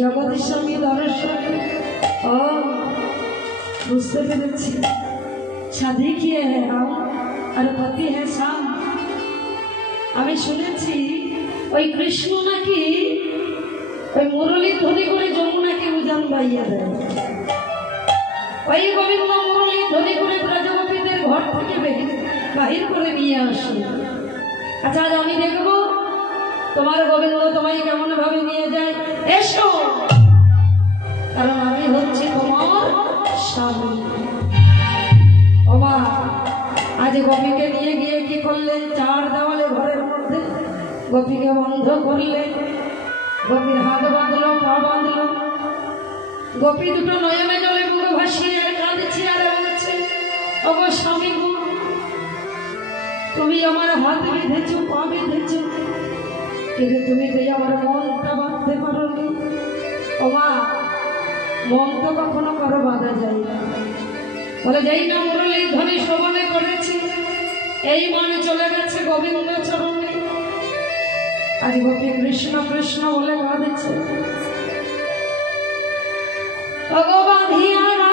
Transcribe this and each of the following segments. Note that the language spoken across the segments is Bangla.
जगतेर संगे दर्शन बुझते पेरेछि शादी किए है राम और पति है श्याम। आमी शुनेछि ओई कृष्ण नाकि ओई मुरली ध्वनि करे যমুনাকে উজান বাইয়া দেয়। ওই গোবিন্দ মুরলি ধ্বনি করে ব্রজগোপীদের ঘর থেকে বাহির করে নিয়ে আসে। আচ্ছা আজ আমি দেখব তোমার গোবিন্দ তোমায় কেমন ভাবে নিয়ে যায়। এসো, কারণ আমি হচ্ছি তোমার স্বামী। ওমা আজ গোপীকে নিয়ে গিয়ে কি করলে? চার দেওয়ালে ঘরের মধ্যে গোপীকে বন্ধ করলে। গোপীর হাত বাঁধলো, পা বাঁধলো। গোপী দুটো নয়নে জলে মুখ ভাসিয়ে কাঁদছে আর বলছে, ওগো স্বামী গো, তুমি আমার হাত বেঁধেছো, পা বেঁধেছো, কিন্তু তুমি তো আমার মনটা বাঁধতে পারোনি। ওমা মন তো কখনো কারো বাঁধা যায় না। বলে যেই না মুরলী ধ্বনি শ্রবণে করেছি, এই মনে চলে গেছে গোবিন্দ চরণে। আজ গোপী কৃষ্ণ কৃষ্ণ বলে কাঁদছে। ভগবাধিয়ারা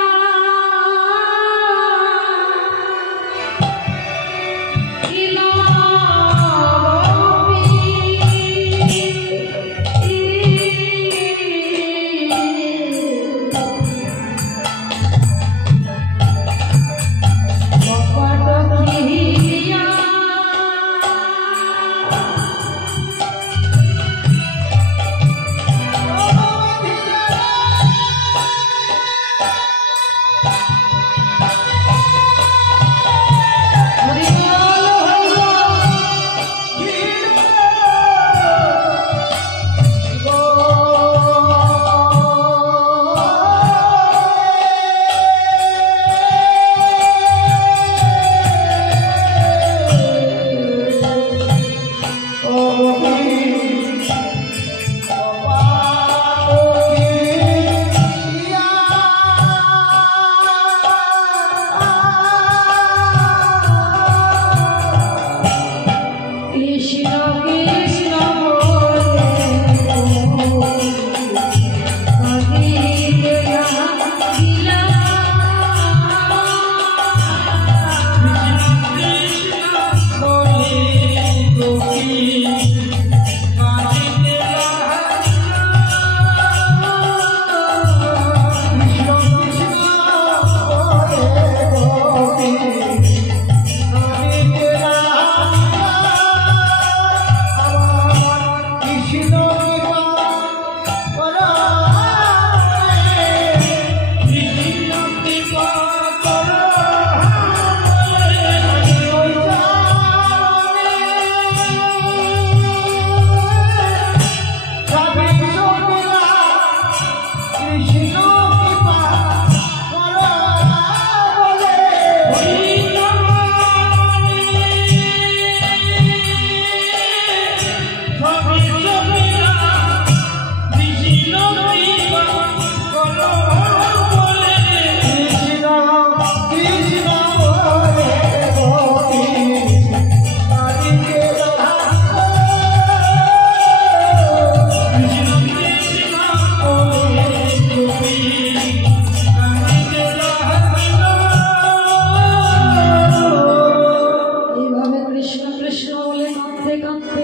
কাঁদতে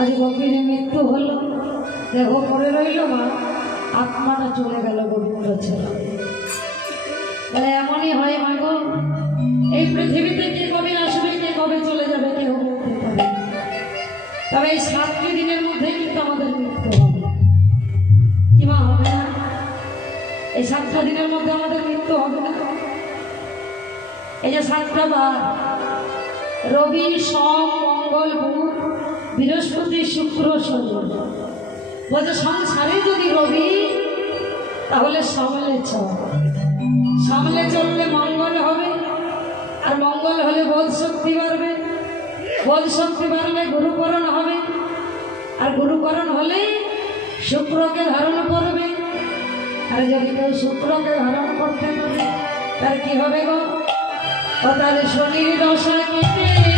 আজ গোপীর মৃত্যু হলো, দেহ পড়ে রইল মা, আত্মাটা চলে গেল গোবিন্দ ছেড়ে। তাহলে এমনই হয় মা গো, এই পৃথিবীতে কে কবে আসবে কে কবে চলে যাবে কেউ বলতে পারে। তবে এই 7টি দিনের মধ্যে কিন্তু আমাদের মৃত্যু হবে, কি মা হবে না? এই 7টা দিনের মধ্যে আমাদের মৃত্যু হবে না? এই যে 7টা বার, রবি সোম মঙ্গল বুধ বৃহস্পতি শুক্র শনি, বলছে সংসারে যদি রবি তাহলে সামলে চল, সামলে চললে মঙ্গল হবে, আর মঙ্গল হলে বোধ শক্তি বাড়বে, বোধ শক্তি বাড়লে গুরুকরণ হবে, আর গুরুকরণ হলে শুক্রকে ধারণ করবে। আর যদি কেউ শুক্রকে ধারণ করতে পারে তার কি হবে গো? ও তার শনির দশা কেটে যাবে,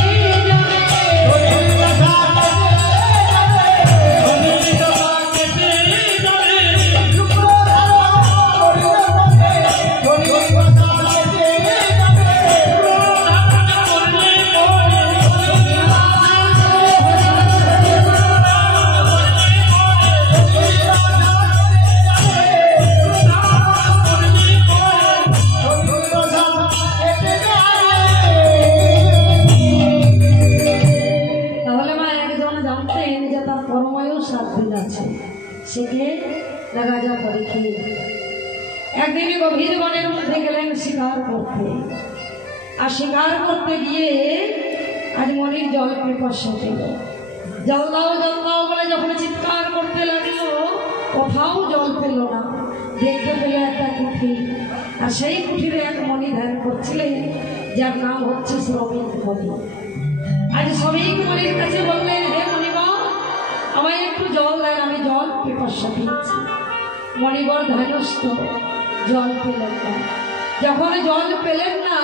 রাজা পরীক্ষিত একদিন গভীর বনের মধ্যে গেলেন শিকার করতে। আর শিকার করতে গিয়ে আজ মনির জল পিপাসা পেল। জল দাও বলে যখন চিৎকার করতে লাগলো, কোথাও জল পেল না। দেখতে পেল একটা কুঠির, আর সেই কুঠিরে এক মণি ধ্যান করছিলেন, যার নাম হচ্ছে শ্রমিক মণি। আজ শ্রমিক মণির কাছে বললেন, হে মণিবর, আমায় একটু জল দেন, আমি জল পিপাসা পেয়েছি। মণিবর ধ্যানস্থ, জল পেলেন না। যখন জল পেলেন না,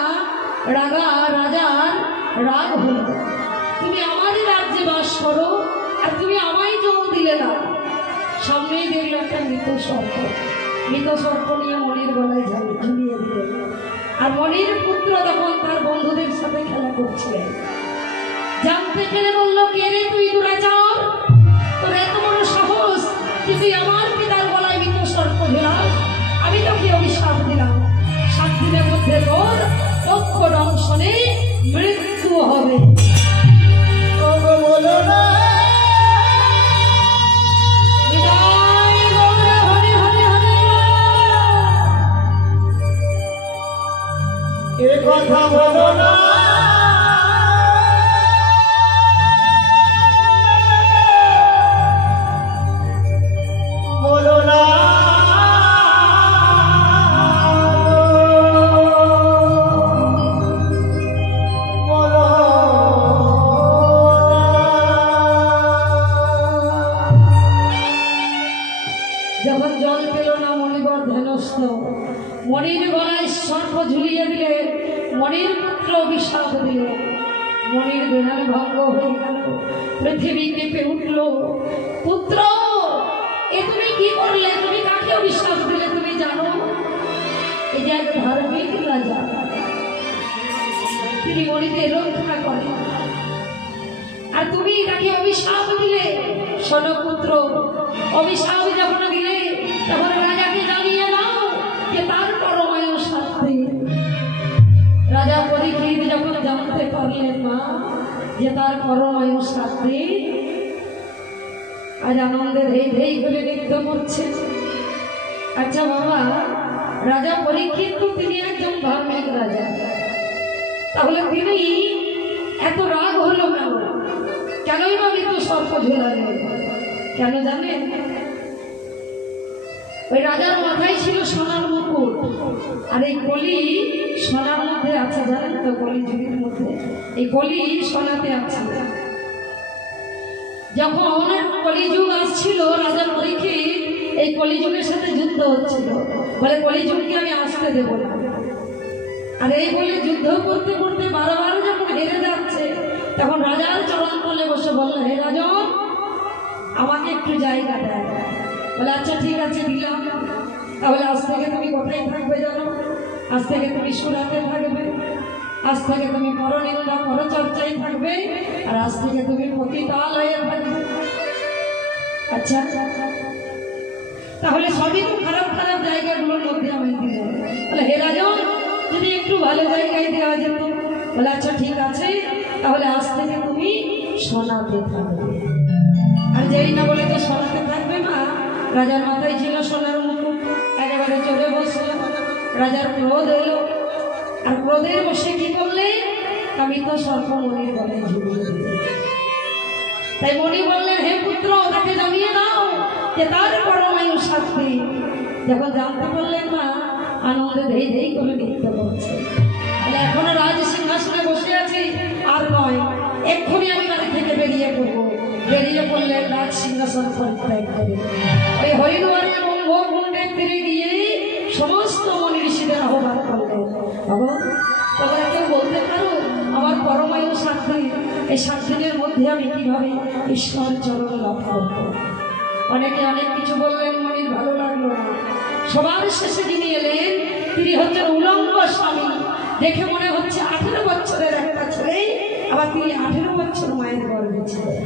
রাজার রাগ হলো, তুমি আমারই রাজ্যে বাস করো আর তুমি আমায় জল দিলে না। সামনেই দেখলো একটা মৃত সর্প, মৃত সর্প নিয়ে মণির গলায় ঝুলিয়ে দিলেন। আর মণির পুত্র তখন তার বন্ধুদের সাথে খেলা করছিলেন। জানতে পেরে বলল, কে রে তুই দুরাচার, তোর এত বড় সাহস যে তুই আমার পিতার গলায় মৃত সর্প ঝুলাস? আমি তোকে অভিশাপ দিলাম, 7 দিনের মধ্যে তোর পক্ষ দংশনে মৃত্যু হবে। কথা বলো না, বলো না, বলো। যখন জল পেল না, মণিবর ধ্যানস্থ, মণির গলায় সর্প ঝুলিয়ে দিলে, মণির পুত্র অভিশাপ দিল। মণির ধ্যান ভঙ্গ হয়ে গেল, পৃথিবী কেঁপে উঠল। পুত্র, এ তুমি কি করলে? তুমি কাকে অভিশাপ দিলে তুমি জানো? এই যে এক ধার্মিক রাজা, তিনি মণিকে রক্ষা করেন, আর তুমি তাকে অভিশাপ দিলে। শোনো পুত্র, অভিশাপ যখন দিলে তখন রাজাকে জানিয়ে দাও যে তার পরমায়ু শাস্তি। রাজা পরীক্ষিত যখন জানতে পারলেন মা যে তার পরমায়ু শাস্তি, আজ আনন্দের ধেই করে নৃত্য করছে। আচ্ছা বাবা, রাজা পরীক্ষিত তো তিনি একজন ধার্মিক রাজা, তাহলে তিনি এত রাগ হলো কেন? কেনই বা মৃত সর্প ঝুলালেন? কেন জানেন? ওই রাজার মাথায় ছিল সোনার মুকুট, আর এই কলি সোনার মধ্যে আছে, জানেন তো? কলি যুগের মধ্যে এই কলি সোনাতে আছে। যখন কলিযুগ আসছিল, রাজা পরীক্ষিত এই কলিযুগের সাথে যুদ্ধ হচ্ছিল, বলে কলিযুগকে আমি আসতে দেব না। আর এই বলে যুদ্ধ করতে করতে বারবার যখন হেরে যাচ্ছে, তখন রাজার চরণ তলে বসে বলল, হে রাজন, আমাকে একটু জায়গা দেয়। বলে আচ্ছা ঠিক আছে, দিলাম। তাহলে আজ থেকে তুমি কোথায় থাকবে জানো? আজ থেকে তুমি সুরাতে থাকবে, আজ থেকে তুমি পরনিন্দা পরচর্চায় থাকবে, আর আজ থেকে তুমি পতিতাল হয়ে থাকবে। আচ্ছা, তাহলে সবই তো খারাপ খারাপ জায়গাগুলোর মধ্যে আমি দিল। বলে হে রাজন, যদি একটু ভালো জায়গায় দেওয়া যেত। বলে আচ্ছা ঠিক আছে, তাহলে আজ থেকে তুমি সোনাতে থাকবে। আর যেই না বলে তো সোনাতে থাকবে না, রাজার মাথায় ছিল সোনার মুকুট, একেবারে চলে বসলো। রাজার ক্রোধ এলো, আর ক্রোধের বসে কি করলে, আমি তো সর্পমণির গলায় ঝুলিয়ে দিই। তাই মণি বললেন, হে পুত্র, তাকে জানিয়ে দাও যে তার পরমায়ু শাস্তি। যখন জানতে পারলেন না, আনন্দে ধেই ধেই করে নৃত্য করছে। তাহলে এখনো রাজ সিংহাসনে বসে আছি, আর নয়, এক্ষুনি আমি বাড়ি থেকে বেরিয়ে পড়বো। বেরিয়ে পড়লেন রাজ সিংহাসন পরিত্যাগ করে। ওই হরিদ্বারের কুণ্ডের তীরে গিয়ে সমস্ত মনি ঋষিদের আহ্বান করলেন। তখন তোমরা কেউ বলতে পারো আমার পরমায়ু 7 দিন, এই 7 দিনের মধ্যে আমি কিভাবে ঈশ্বর চরণ লাভ করব? অনেকে অনেক কিছু বললেন, মনির ভালো লাগলো না। সবার শেষে যিনি এলেন, তিনি হচ্ছেন উলঙ্গ স্বামী। দেখে মনে হচ্ছে 18 বছরের একটা ছেলে, আবার তিনি 18 বছর মায়ের গর্ভে ছিলেন।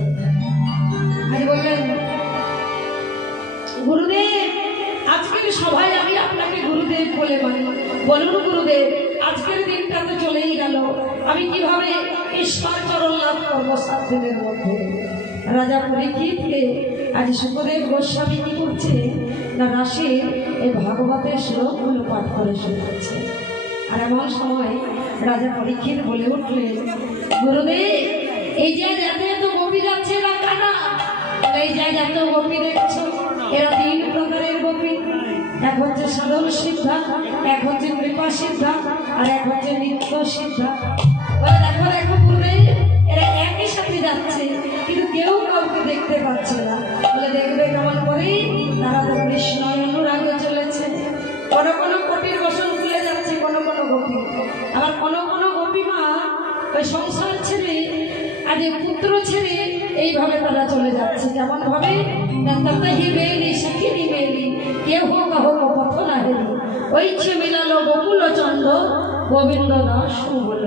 আজ বললেন, গুরুদেব, আজকের সভায় আমি আপনাকে গুরুদেব বলে মানি। বলুন গুরুদেব, আজকের দিনটা তো চলেই গেল, আমি কিভাবে ঈশ্বর চরণ লাভ করবো 7 দিনের মধ্যে? রাজা পরীক্ষিতকে আজ সুখদেব গোস্বামী কি করছে না, রাশির এই ভাগবতের শ্লোকগুলো পাঠ করে শোনাচ্ছে। আর এমন সময় রাজা পরীক্ষিত বলে উঠলেন, গুরুদেব, এই যে এত এত গোপী যাচ্ছে এরা কারা? এই যে এত গোপী দেখছো, এরা 3 প্রকারের গোপী। এক হচ্ছে সাধন সিদ্ধা, এক হচ্ছে কৃপা সিদ্ধা, আর এক হচ্ছে নিত্য সিদ্ধা। বলে দেখো দেখো গুরুদেব, এরা একই সাথে যাচ্ছে, কিন্তু কেউ কাউকে দেখতে পাচ্ছে না। বলে দেখবে কেমন করে, তারা তো কৃষ্ণ অনুরাগে চলেছে। কোনো কোনো কোটির বসন খুলে যাচ্ছে কোনো কোনো গোপী, আবার কোনো কোনো গোপী মা ওই সংসার ছেড়ে, আজ পুত্র ছেড়ে এইভাবে তারা চলে যাচ্ছে। কেমন ভাবে, হি বেলি সখিনী বেলি, কে হোক হোক পথ না হেলি, ঐচ্ছে মিলালো গোকুল চন্দ্র, গোবিন্দ দাস বলল।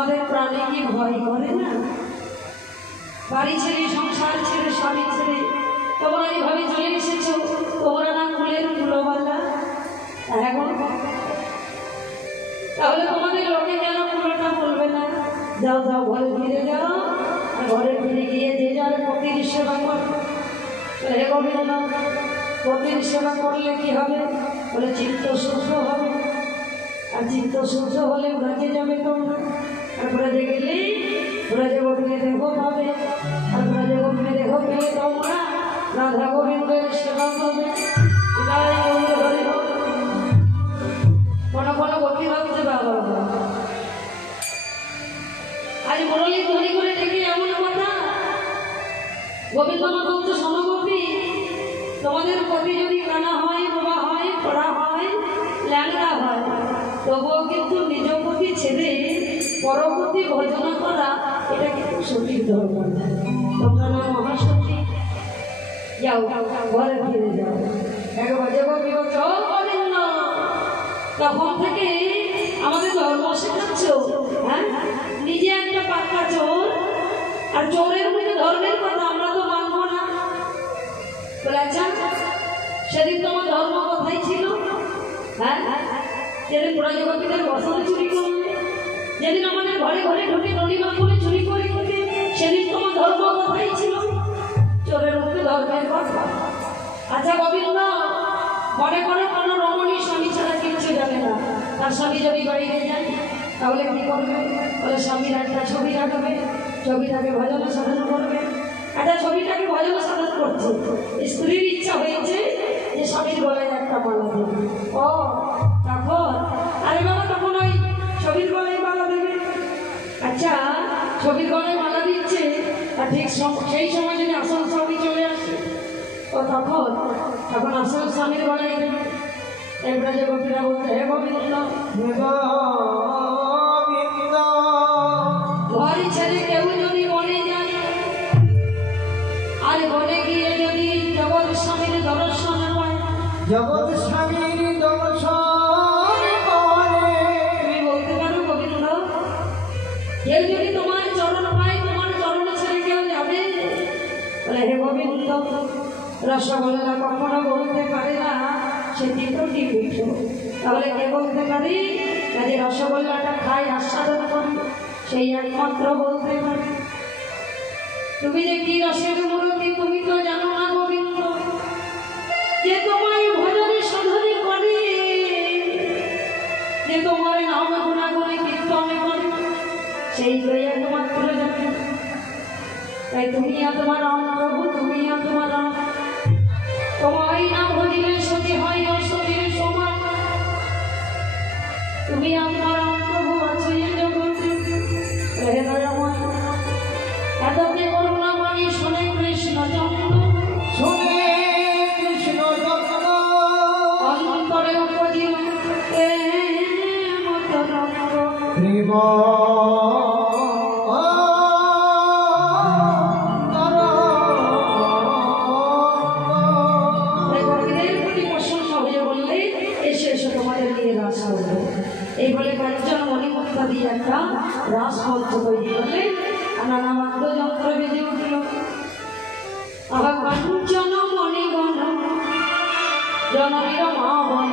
তোমাদের প্রাণে কি ভয় করে না? বাড়ি ছেড়ে, সংসার ছেড়ে, স্বামী ছেড়ে তোমরা এইভাবে চলে এসেছো। তোমরা না কুলের কুলোবালা? এখন তাহলে তোমাদের লোকে কেন কুলোটা বলবে না? যাও যাও, ঘরে ফিরে যাও। আর ঘরে ফিরে গিয়ে যে যার পতির সেবা করো। হে গোবিন্দ, পতির সেবা করলে কি হবে? বলে চিত্ত শুদ্ধ হবে। আর চিত্ত শুদ্ধ হলে ব্রজে যাবে তোমরা। আর ব্রজে গেলে ব্রজে গোবিন্দে দেহ পাবে। আর ব্রজে গোবিন্দে দেহ পেলে তোমরা রাধা গোবিন্দের সেবা করবে। এটাই গৌর হরি বল। কোনো কোনো গতি ভাবছে বাবা, আজ মুরলী তৈরি করে দেখি এমন কথা। গোবিন্দ বলছ সমগোপী, তোমাদের প্রতি যদি কানা হয়, বোবা হয়, পড়া হয়, ল্যাংড়া হয়, তবুও কিন্তু নিজ প্রতি ছেড়ে পরবর্তী ভজন করা এটা কিন্তু সঠিক দরকার। তোমরা না মহাসতী, যাও ঘরে ফিরে যাও। একবার যাবো বিরোধ গোবিন্দ, তখন থেকে আমাদের ধর্ম শেখাচ্ছ। হ্যাঁ, নিজে একটা পাক্কা চোর, আর চোরের মধ্যে ধর্মের কথা আমরা তো মানবো না। বলে আচ্ছা, সেদিন তোমার ধর্ম কথাই ছিল? হ্যাঁ, যেদিন প্রজাপতিদের বসন চুরি করলে, যেদিন আমাদের ঘরে ঘরে ঢুকে নলিমা করে চুরি করে খেতে, সেদিন তোমার ধর্ম কথাই ছিল? চোরের মধ্যে ধর্মের কথা। আচ্ছা গোবিন্দ, মনে করে কোনো রমণী স্বামী ছাড়া কিচ্ছু জানে না, তার স্বামী যদি বাইরে যায় তাহলে কি করবে? বলে স্বামীর একটা ছবি রাখবে, ছবিটাকে ভজন সাধন করবে। একটা ছবিটাকে ভজন সাধন করছে, স্ত্রীর ইচ্ছা হয়েছে যে স্বামীর গলায় একটা মালা দেবে। ও তখন, আরে বাবা, তখন ওই ছবির গলায় মালা দেবে। আচ্ছা, ছবির গলায় মালা দিচ্ছে, আর ঠিক সেই সময় যদি আসল স্বামী চলে আসে, ও তখন আসল স্বামীর গলায় দেবে। এবার যে গোপীরা বলতে, হে গোবিন্দ, ঘর ছেড়ে কেউ যদি বনে যায়, আর বনে গিয়ে যদি জগৎ স্বামীর দর্শন পায়, জগৎ স্বামীর দর্শন করে, তুমি বলতে পারো গোবিন্দ, কেউ যদি তোমার চরণ পায়, তোমার চরণ ছেড়ে কেউ যাবে? বলে হে গোবিন্দ, রসগোল্লা কখনো বলতে পারে না সে তীর্থটি পিঠো। তাহলে কে বলতে পারি? যে রসগোল্লাটা খাই, আস্বাদন করি, সেই একমাত্র বলতে পারে। তুমি যে কি রসের মূর্তি তুমি তো জানো না গোবিন্দ। যে তোমার ভজনে সাধনে করে, যে তোমার নাম গুণাগুণে কীর্তনে করে, সেই তো একমাত্র জানে। তাই তুমি তোমার প্রভু, তুমি তোমার তোমায় না ভজিলে সতী হয় অসতীর সমান। তুমি আমার প্রভু আছো এ জগতে, হৃদয়ময় এতকে করুণাময়ী শোনে কৃষ্ণ চন্দ্র, শুনে কৃষ্ণ চন্দ্র, অন্তরে উপজিল প্রেম তরঙ্গ। এই বলে কয়েকজন মণিমুক্ত দিয়ে একটা রাস মঞ্চ তৈরি করলে নানা বাদ্যযন্ত্র বেজে উঠল। আহা কাঞ্চন মণিগণ জননীর মা বল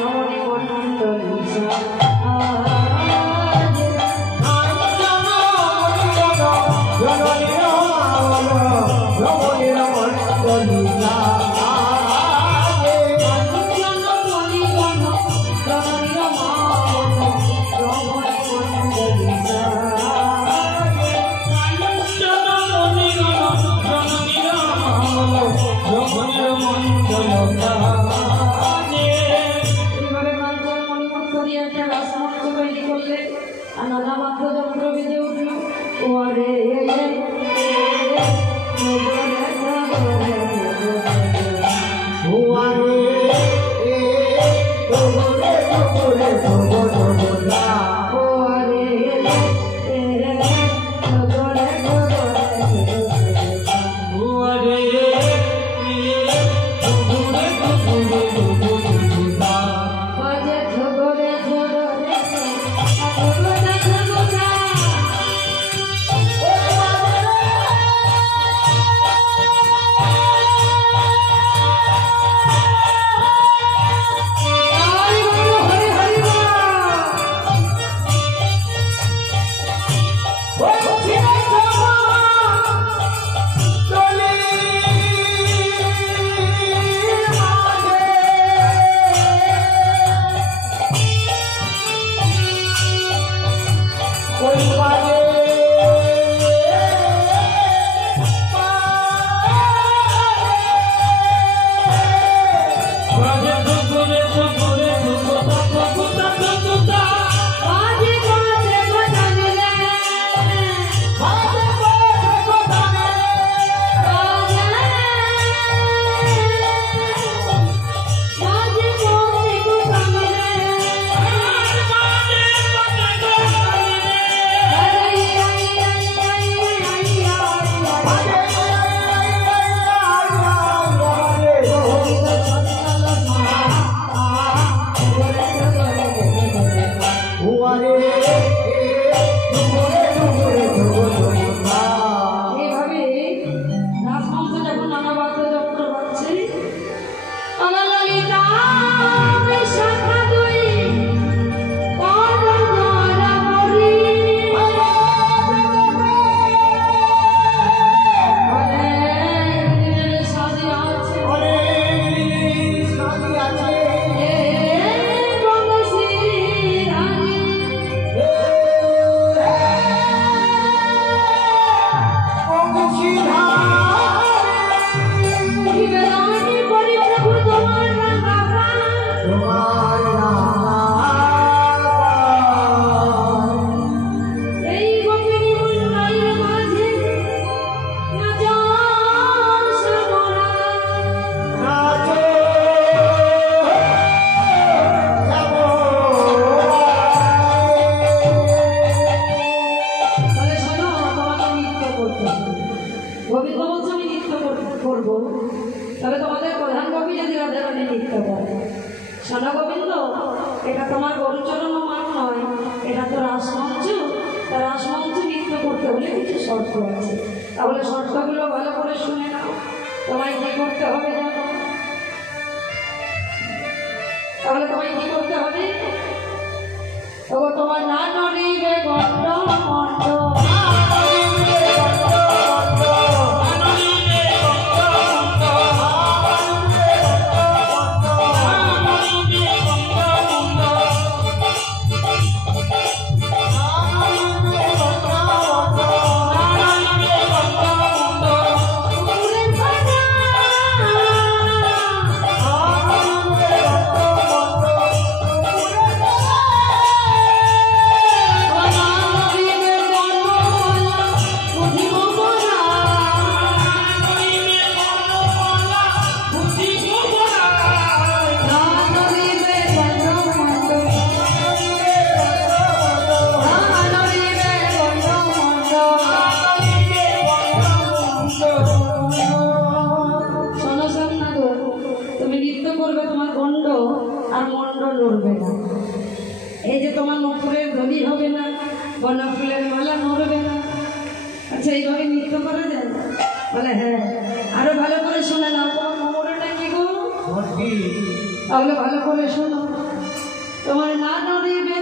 রমণী মণ্ডলী নানা বাদ্যযন্ত্র বেজে উঠল। ওরে গোবিন্দ বলছে আমি নৃত্য করবো, তবে তোমাদের প্রধান কবি যদি রাধারানী নৃত্য করে। শোনো গোবিন্দ, এটা তোমার গরুচরণ মান নয়, এটা তো রাসমঞ্চ। তা রাসমঞ্চ নৃত্য করতে হলে কিছু শর্ত আছে, তাহলে শর্তগুলো ভালো করে শুনে নাও। তোমায় কি করতে হবে জানো? তাহলে তোমায় কি করতে হবে? তোমার না নড়িবে গণ্ড মণ্ড, এই যে তোমার নপুরের দড়ি হবে না, বনা ফুলের মালা নড়বে না। আচ্ছা, এইভাবে নৃত্য করা যায়? বলে হ্যাঁ। আরো ভালো করে শোনে নাও, তোমার মোমরটা কি গো? তাহলে ভালো করে শোনো। তোমার না নড়িবে